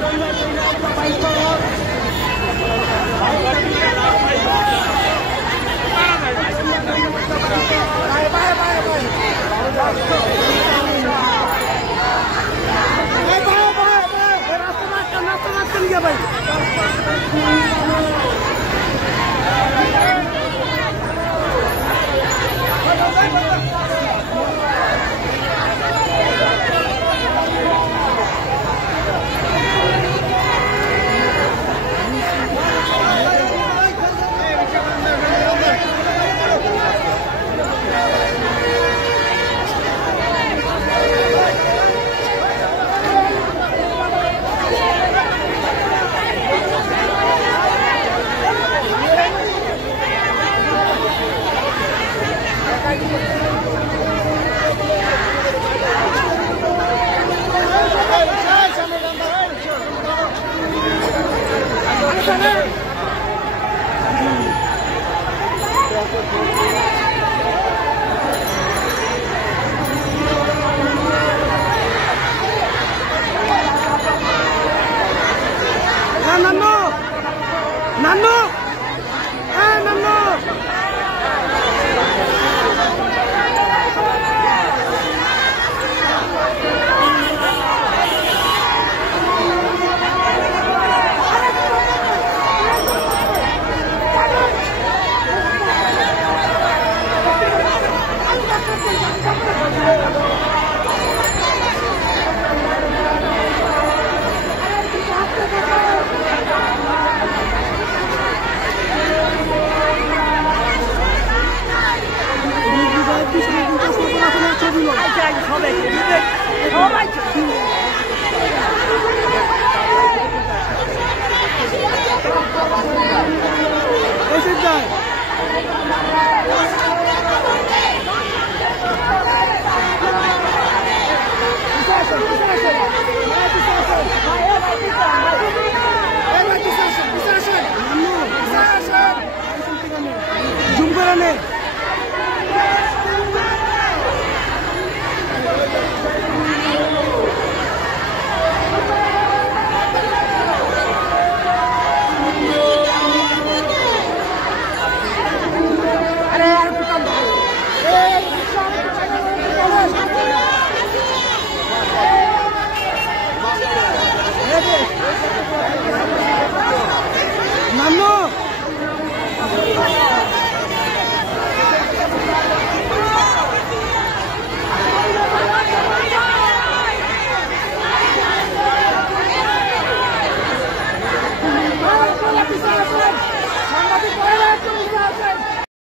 ভাই নান্নু